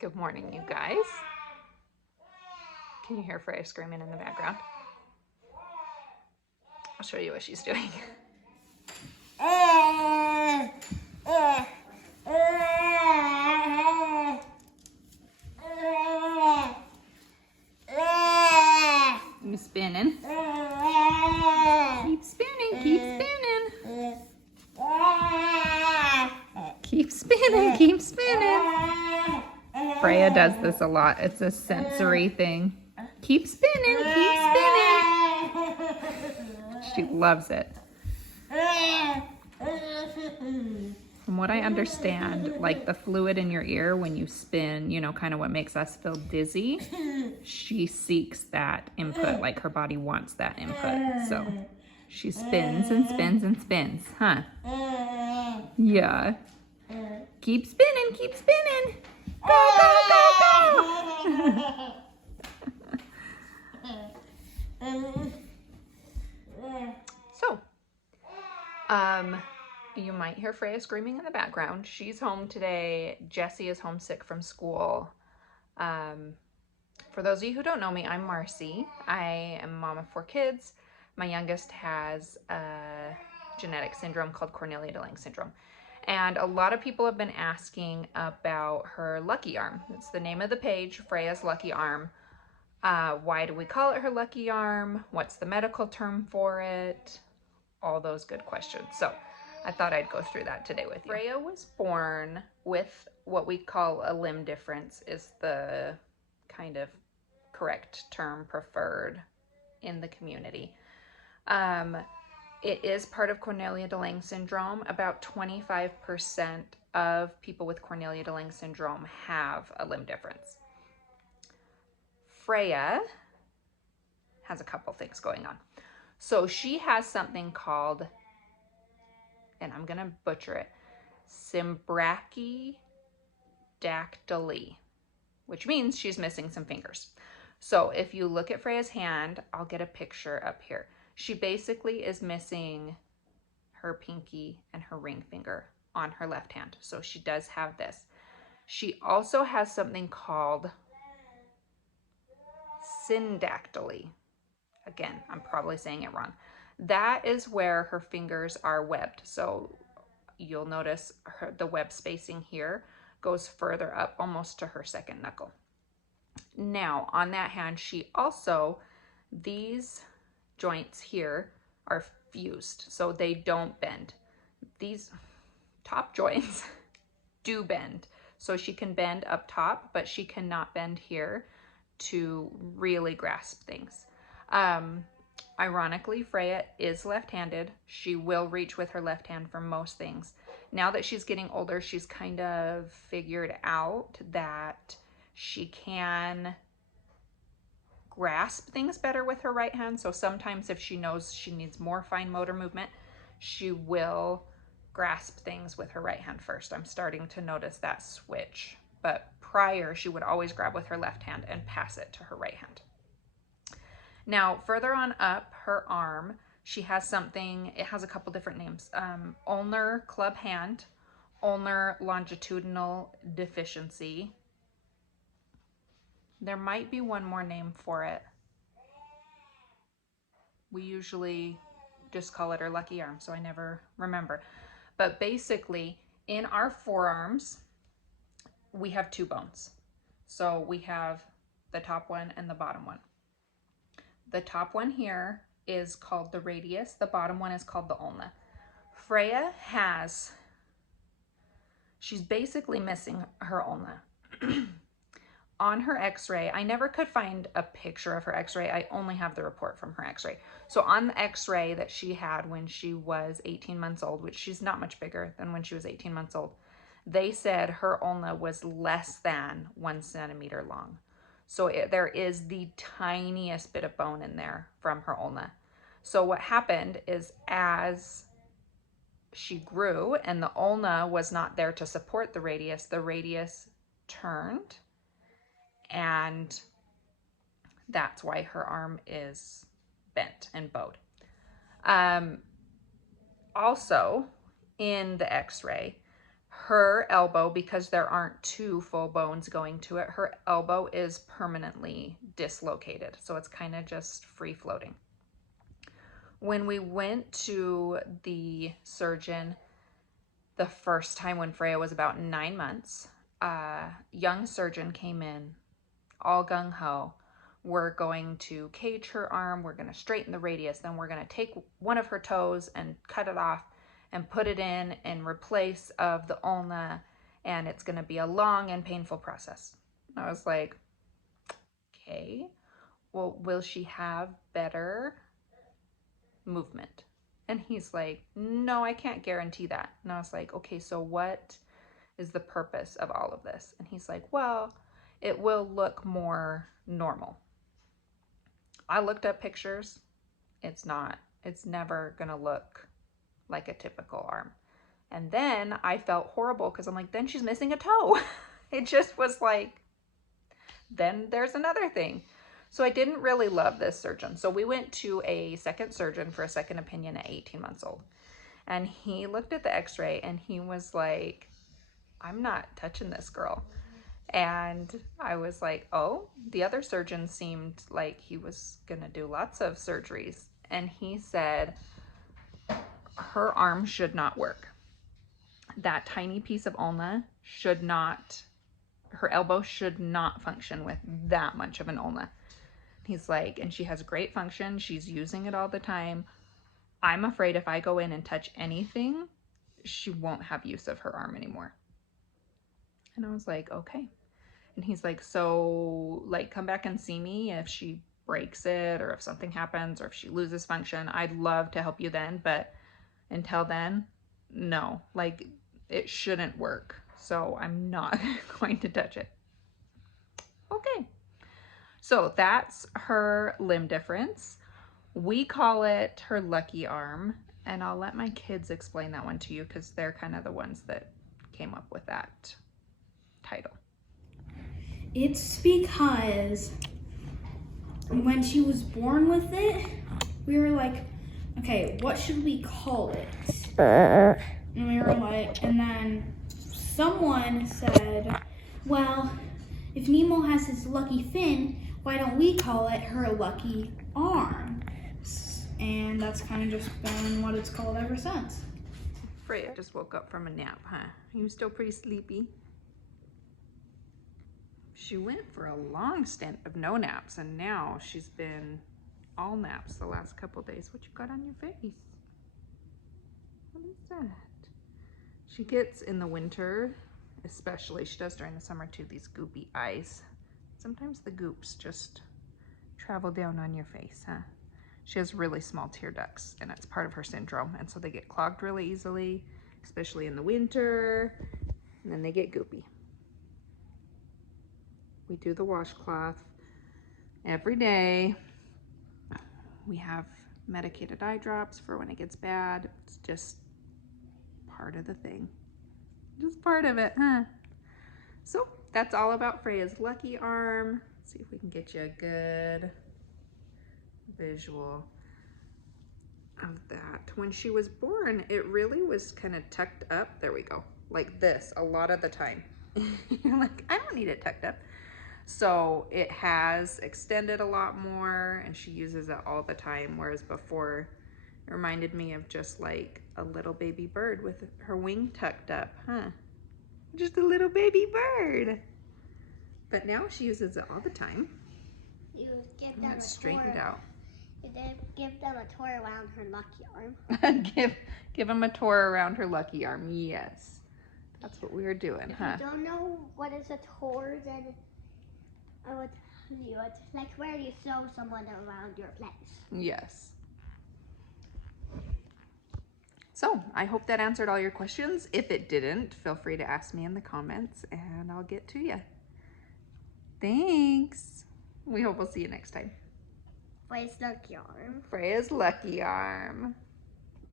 Good morning, you guys. Can you hear Freya screaming in the background? I'll show you what she's doing. You spinning? Keep spinning, keep spinning. Keep spinning, keep spinning. Freya does this a lot. It's a sensory thing. Keep spinning, keep spinning. She loves it. From what I understand, like the fluid in your ear when you spin, you know, kind of what makes us feel dizzy, she seeks that input, like her body wants that input. So she spins and spins and spins, huh? Yeah. Keep spinning, keep spinning. Go, go, go, go. So, you might hear Freya screaming in the background. She's home today. Jessie is homesick from school. For those of you who don't know me, I'm Marcy. I am a mom of 4 kids. My youngest has a genetic syndrome called Cornelia-de-Lange syndrome. And a lot of people have been asking about her lucky arm. It's the name of the page, Freya's lucky arm. Why do we call it her lucky arm? What's the medical term for it? All those good questions. So I thought I'd go through that today with you. Freya was born with what we call a limb difference, is the kind of correct term preferred in the community. It is part of Cornelia-de-Lange syndrome. About 25% of people with Cornelia-de-Lange syndrome have a limb difference. Freya has a couple things going on. So she has something called, and I'm gonna butcher it, symbrachydactyly, which means she's missing some fingers. So if you look at Freya's hand, I'll get a picture up here. She basically is missing her pinky and her ring finger on her left hand. So she does have this. She also has something called syndactyly. Again, I'm probably saying it wrong. That is where her fingers are webbed. So you'll notice the web spacing here goes further up almost to her second knuckle. Now on that hand, she also, these joints here are fused, so they don't bend. These top joints do bend. So she can bend up top, but she cannot bend here to really grasp things. Ironically, Freya is left-handed. She will reach with her left hand for most things. Now that she's getting older, she's kind of figured out that she can grasp things better with her right hand. So sometimes if she knows she needs more fine motor movement, she will grasp things with her right hand first. I'm starting to notice that switch. But prior, she would always grab with her left hand and pass it to her right hand. Now, further on up her arm, she has something, it has a couple different names. Ulnar club hand, ulnar longitudinal deficiency. There might be one more name for it. We usually just call it her lucky arm, so I never remember. But basically, in our forearms, we have 2 bones. So we have the top one and the bottom one. The top one here is called the radius. The bottom one is called the ulna. Freya she's basically missing her ulna. On her x-ray, I never could find a picture of her x-ray. I only have the report from her x-ray. So on the x-ray that she had when she was 18 months old, which she's not much bigger than when she was 18 months old, they said her ulna was less than 1 centimeter long. So there is the tiniest bit of bone in there from her ulna. So what happened is as she grew and the ulna was not there to support the radius turned, and that's why her arm is bent and bowed. Also, in the x-ray, her elbow, because there aren't two full bones going to it, her elbow is permanently dislocated. So it's kind of just free floating. When we went to the surgeon the first time when Freya was about 9 months, a young surgeon came in, all gung-ho. We're going to cage her arm, we're going to straighten the radius, then we're going to take one of her toes and cut it off and put it in replace of the ulna, and it's going to be a long and painful process. I was like, okay, well, will she have better movement? And he's like, no, I can't guarantee that. And I was like, okay, so what is the purpose of all of this? And he's like, well, it will look more normal. I looked up pictures. It's never gonna look like a typical arm. And then I felt horrible because I'm like, then she's missing a toe. It just was like, then there's another thing. So I didn't really love this surgeon. So we went to a second surgeon for a second opinion at 18 months old. And he looked at the x-ray and he was like, I'm not touching this girl. And I was like, oh, the other surgeon seemed like he was gonna do lots of surgeries. And he said, her arm should not work. That tiny piece of ulna should not, her elbow should not function with that much of an ulna. He's like, and she has great function. She's using it all the time. I'm afraid if I go in and touch anything, she won't have use of her arm anymore. And I was like, okay. And he's like, so like, come back and see me if she breaks it or if something happens or if she loses function. I'd love to help you then, but until then, no, like it shouldn't work. So I'm not going to touch it. Okay. So that's her limb difference. We call it her lucky arm, and I'll let my kids explain that one to you because they're kind of the ones that came up with that title. It's because when she was born with it, we were like, okay, what should we call it? And we were like, and then someone said, well, if Nemo has his lucky fin, why don't we call it her lucky arm? And that's kind of just been what it's called ever since. Freya just woke up from a nap, huh? You still pretty sleepy? She went for a long stint of no naps, and now she's been all naps the last couple days. What you got on your face? What is that? She gets in the winter, especially, she does during the summer too, these goopy eyes. Sometimes the goops just travel down on your face, huh? She has really small tear ducts, and it's part of her syndrome, and so they get clogged really easily, especially in the winter, and then they get goopy. We do the washcloth every day. We have medicated eye drops for when it gets bad. It's just part of the thing. Just part of it, huh? So that's all about Freya's lucky arm. Let's see if we can get you a good visual of that. When she was born, it really was kind of tucked up. There we go. Like this a lot of the time. You're like, I don't need it tucked up. So it has extended a lot more, and she uses it all the time, whereas before it reminded me of just like a little baby bird with her wing tucked up, huh? Just a little baby bird. But now she uses it all the time. You give them straightened out. You did give them a tour around her lucky arm. give them a tour around her lucky arm. Yes, that's what we were doing, huh? If you don't know what is a tour, then I would tell you it's like where you show someone around your place. Yes. So I hope that answered all your questions. If it didn't, feel free to ask me in the comments and I'll get to you. Thanks. We hope we'll see you next time. Freya's lucky arm. Freya's lucky arm.